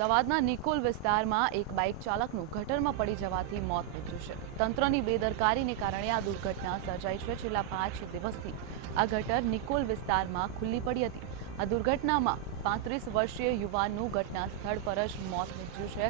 અમદાવાદના નિકોલ વિસ્તારમાં એક બાઇક ચાલકનું ગટરમાં પડી જવાથી મોત નીપજ્યું છે। તંત્રની બેદરકારીને કારણે આ દુર્ઘટના સર્જાઈ છે। છેલ્લા 5 દિવસથી આ ગટર નિકોલ વિસ્તારમાં ખુલ્લી પડી હતી। આ દુર્ઘટનામાં 35 વર્ષીય યુવાનનું ઘટના સ્થળ પર જ મોત નીપજ્યું છે,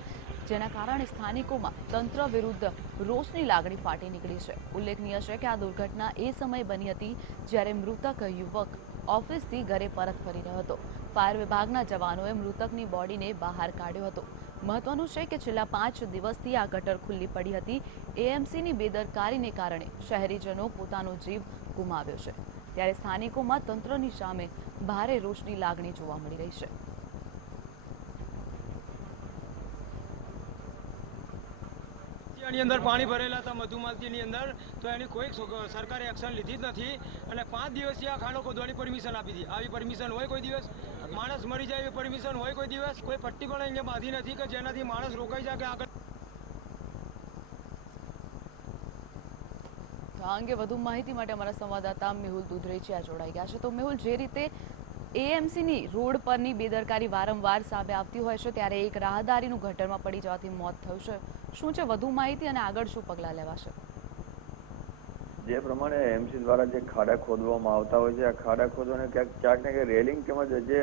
જેના કારણે સ્થાનિકોમાં તંત્ર વિરુદ્ધ રોષની લાગણી ફાટી નીકળી છે। ઉલ્લેખનીય છે કે આ દુર્ઘટના એ સમયે બની હતી જ્યારે મૃતક યુવક ઓફિસથી ઘરે પરત ફરી રહ્યો હતો। ફાયર વિભાગના જવાનોએ મૃતકની બોડીને બહાર કાઢ્યો હતો। મહત્વનું છે કે છેલ્લા 5 દિવસથી આ ગટર ખુલ્લી પડી હતી। એએમસીની બેદરકારીને કારણે શહેરીજનો પોતાનો જીવ ગુમાવ્યો છે, ત્યારે સ્થાનિકોમાં તંત્રની સામે ભારે રોષની લાગણી જોવા મળી રહી છે। અંદર પાણી ભરેલા હતા મધુમાલતીની અંદર, તો એની કોઈ સરકારે એક્શન લીધી જ નથી અને 5 દિવસથી આ ખાડો ખોદવાની પરમિશન આપી હતી। આવી પરમિશન હોય કોઈ દિવસ? માણસ મરી જાય એવી પરમિશન હોય કોઈ દિવસ? કોઈ પટ્ટી પણ અહીંયા બાંધી નથી કે જેનાથી માણસ રોકાઈ જાય કે આગળ। આ અંગે વધુ માહિતી માટે અમારા સંવાદદાતા મેહુલ દુધરેચિયા જોડાઈ ગયા છે। તો મેહુલ, જે રીતે એએમસીની રોડ પરની બેદરકારી વારંવાર સામે આવતી હોય છે, ત્યારે એક રાહદારીનું ગટરમાં પડી જવાથી મોત થયું છે। શું છે વધુ માહિતી અને આગળ શું પગલાં લેવાશે? જે પ્રમાણે એમસી દ્વારા જે ખાડા ખોદવામાં આવતા હોય છે, આ ખાડા ખોદવાને ક્યાંક ને ક્યાંક રેલિંગ તેમજ જે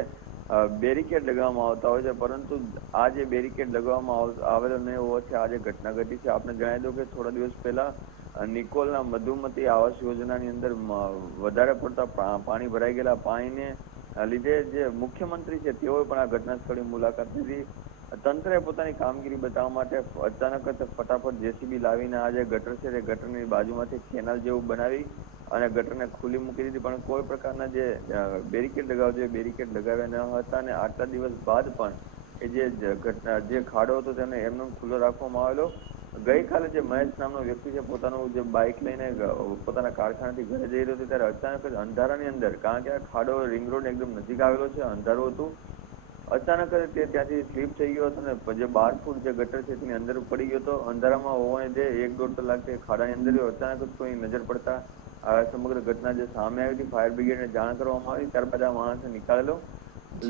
બેરિકેડ લગાવવામાં આવતા હોય છે, પરંતુ આ જે બેરિકેડ લગાવવામાં આવેલો નહીં હોવાથી આ જે ઘટના ઘટી છે। આપને જણાવી દઉં કે થોડા દિવસ પહેલા નિકોલના મધુમતી આવાસ યોજનાની અંદર વધારે પડતા પાણી ભરાઈ ગયેલા પાણીને લીધે જે મુખ્યમંત્રી છે તેઓએ પણ આ ઘટના સ્થળે મુલાકાત લીધી। તંત્રે પોતાની કામગીરી બતાવવા માટે અચાનક જ ફટાફટ જેસીબી લાવીને આ જે ગટર છે તે ગટરની બાજુમાંથી કેનાલ જેવું બનાવી અને ગટરને ખુલ્લી મૂકી દીધી, પણ કોઈ પ્રકારના જે બેરિકેડ લગાવવા જોઈએ બેરિકેડ લગાવ્યા ન હતા અને આટલા દિવસ બાદ પણ એ જે ખાડો હતો તેને એમનો ખુલ્લો રાખવામાં આવેલો। ગઈકાલે જે મહેશ નામનો વ્યક્તિ છે પોતાનું જે બાઇક લઈને પોતાના કારખાનાથી ઘરે જઈ રહ્યો હતો, ત્યારે અચાનક જ અંધારાની અંદર, કારણ કે આ ખાડો રિંગ રોડ એકદમ નજીક આવેલો છે, અંધારું હતું, અચાનક જ તે ત્યાંથી સ્લીપ થઈ ગયો હતો અને જે 12 ફૂટ જે ગટર છે તેની અંદર પડી ગયો હતો। અંધારામાં હોવાને જે 1-1.5 કલાક તે ખાડાની અંદર અચાનક જ કોઈ નજર પડતા આ સમગ્ર ઘટના જે સામે આવી હતી, ફાયર બ્રિગેડને જાણ કરવામાં આવી, ત્યારબાદ આ માણસને નીકાળેલો।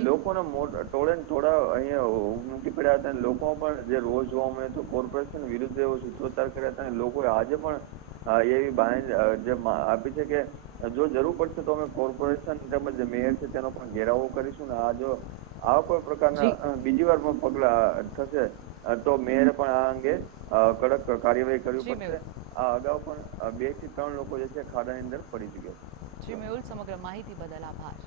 લોકોના ટોળે ટોળા અહીંયા ઉમટી પડ્યા હતા અને લોકો પણ જે રોષ જોવા મળ્યો હતો કોર્પોરેશન વિરુદ્ધ એવો સૂત્રોચ્ચાર કર્યા હતા અને લોકોએ આજે પણ એવી બાહેંધરી જે આપી છે કે જો જરૂર પડશે તો અમે કોર્પોરેશન તેમજ મેયર છે તેનો પણ ઘેરાવો કરીશું ને આ જો આવા કોઈ પ્રકારના બીજી વાર પણ પગલાં થશે તો મેયરે પણ આ અંગે કડક કાર્યવાહી કરવી પડશે। આ અગાઉ પણ 2 થી 3 લોકો જે છે ખાડાની અંદર પડી ચૂક્યા છે। જી મેહુલ, સમગ્ર માહિતી બદલ આભાર।